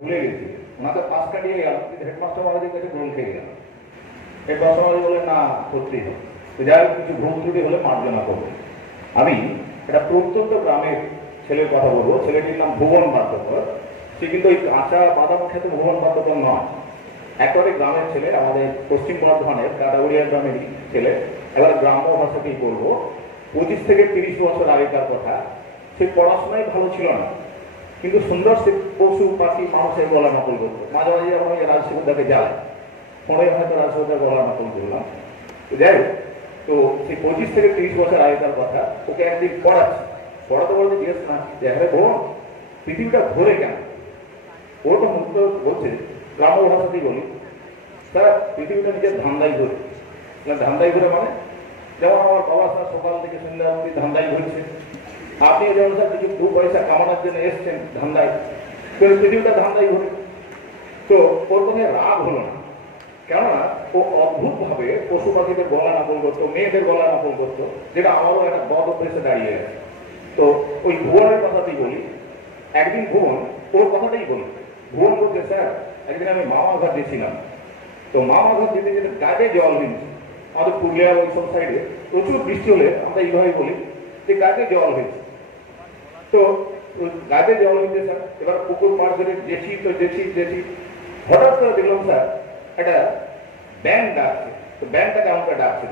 ভুলে গেছি ওনাকে পাশ কাটিয়ে গেলাম, কিন্তু হেডমাস্টার মহারাজের কাছে ঘুম খেয়ে গেলাম। হেডমাস্টার মহারাজ বলে না সত্যি তো যাই হোক কিছু ভুল ত্রুটি হলে মার্জনা করবে। আমি একটা প্রত্যন্ত গ্রামের ছেলের কথা বলবো। ছেলেটির নাম ভুবন বাদ্যকর। সে কিন্তু ওই কাঁচা বাদাম খেতে ভুবন বাদ্যকর নয়, একেবারে গ্রামের ছেলে, আমাদের পশ্চিম বর্ধমানের কাটাগড়িয়া গ্রামের ছেলে। এবার গ্রাম্য ভাষাতেই বলবো, 25 থেকে 30 বছর আগেকার কথা। সে পড়াশোনায় ভালো ছিল না, কিন্তু সুন্দর সে পশু পাখি মানুষের গলা নকল করতো। মাঝে মাঝে যখন ওই রাজসিকতাকে যায় পরে হয়তো রাজসিকতার গলা নকল করলাম। যাই হোক, তো সেই 25 থেকে 30 বছর আগেকার কথা। ওকে একদিন পড়াচ্ছে, পড়াতে পড়াতে জিজ্ঞেস না যে হ্যাঁ বোন, পৃথিবীটা ঘোরে কেন? ওর তো মুক্ত বলছে, গ্রাম্য ভাষাতেই বলি, স্যার পৃথিবীটা নিজের ধান্দাই ঘুরে। ধান্দাই ঘুরে মানে যেমন আমার বাবা স্যার সকাল থেকে সন্ধ্যা অবধি ধান্দাই ঘুরছে, আপনি যেমন স্যার কিছু 2 পয়সা কামানোর জন্য এসছেন ধান্দায়, পৃথিবীটা ধান্দাই ঘুরে। তো ওর মনে রাগ হলো না, কেননা ও অদ্ভুতভাবে পশু পাখিদের গলা নকল করতো, মেয়েদের গলা নকল করতো, যেটা আমারও একটা বদ অভ্যেসে দাঁড়িয়ে গেছে। তো ওই ভুবনের কথাতেই বলি। একদিন ভুবন ওর কথাটাই বলি। ভুবন বলছে স্যার একদিন আমি মামা ঘর দিয়েছিলাম, তো মামা ঘর দিতে যেতে গাছে জল হয়েছে। আমাদের পুরুলিয়া ওই সব সাইডে প্রচুর বৃষ্টি হলে আমরা এইভাবে বলি যে গাছে জল হয়েছে। তো গাছে জল হয়েছে স্যার, এবার পুকুর পাড় ধরে যেছি তো যেছি হঠাৎ করে দেখলাম স্যার একটা ব্যাং ডাকছে। তো ব্যাংটাকে আমাকে ডাকছে,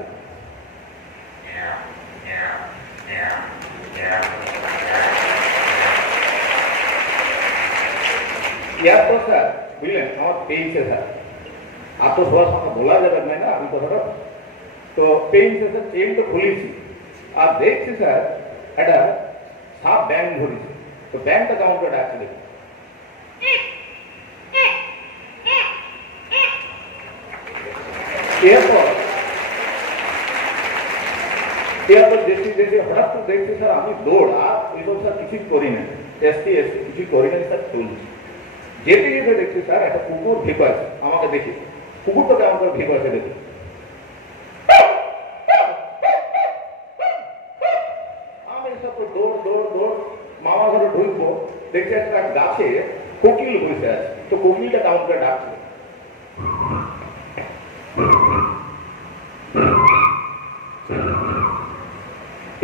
তো স্যার বুঝলেন আমার পেয়েছে স্যার। আর তো সবার সঙ্গে বলা যাবে না আমি কথাটা। তো পেয়েছে স্যার, চেন তো খুলেছি আর দেখছি স্যার একটা সাপ ব্যাং ধরেছে। তো ব্যাংটা কেমন করে ডাকছে দেখুন। এরপর দেশি হঠাৎ তো দেখছি স্যার আমি দৌড়, আর ওইসব স্যার কিছুই করি না, এসটি কিছুই করি না স্যার, চলছি। যেতে যেতে দেখছি স্যার একটা কুকুর ভেপে আছে, আমাকে দেখি কুকুরটা কেমন করে ভেপে আছে দেখি। আমি সব দৌড় দৌড় দৌড় মামা ঘরে ঢুকবো, দেখছি একটা গাছে কোকিল বসে আছে। তো কোকিলটা কেমন করে ডাকছে।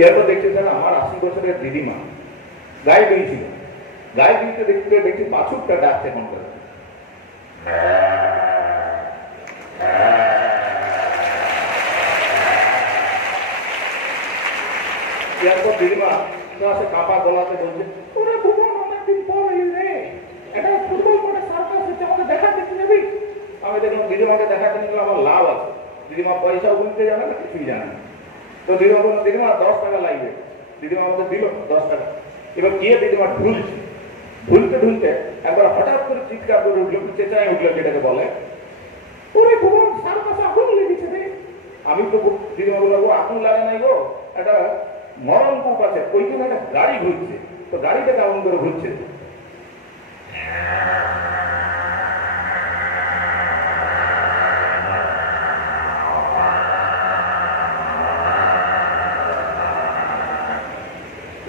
এরপর দেখছি স্যার আমার 80 বছরের দিদিমা গায়ে দিয়েছিল, গায়ে দিতে দেখতে দেখছি বাছুরটা ডাকছে কোন করে। এরপর দিদিমা সে কাপা গলাতে বলছে, ওরে ভুবন অনেকদিন পর রে, এটা ফুটবল করে সার্কাস হচ্ছে, আমাকে দেখাতে যাবি? আমি দেখলাম দিদিমাকে দেখাতে নিলে আমার লাভ আছে। দিদিমা পয়সা গুনতে জানে না, কিছুই জানে না। তো দিদিমা বললো দিদিমা 10 টাকা লাগবে। দিদিমা আমাকে দিল 10 টাকা। এবার গিয়ে দিদিমা ঢুলছে, ঢুলতে একবার হঠাৎ করে চিৎকার করে উঠলো, চেঁচায় উঠলো, যেটাকে বলে ওরে ভুবন সার্কাসে আগুন লেগেছে রে। আমি তো দিদিমা বলবো আগুন লাগে নাই গো, একটা মরণ কূপ আছে, ওইখানে একটা গাড়ি ঘুরছে। তো গাড়িটা কেমন করে ঘুরছে।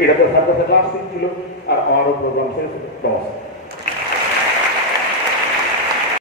এটা তো সার্কাসের লাস্ট দিন ছিল, আর আমারও প্রোগ্রাম শেষ।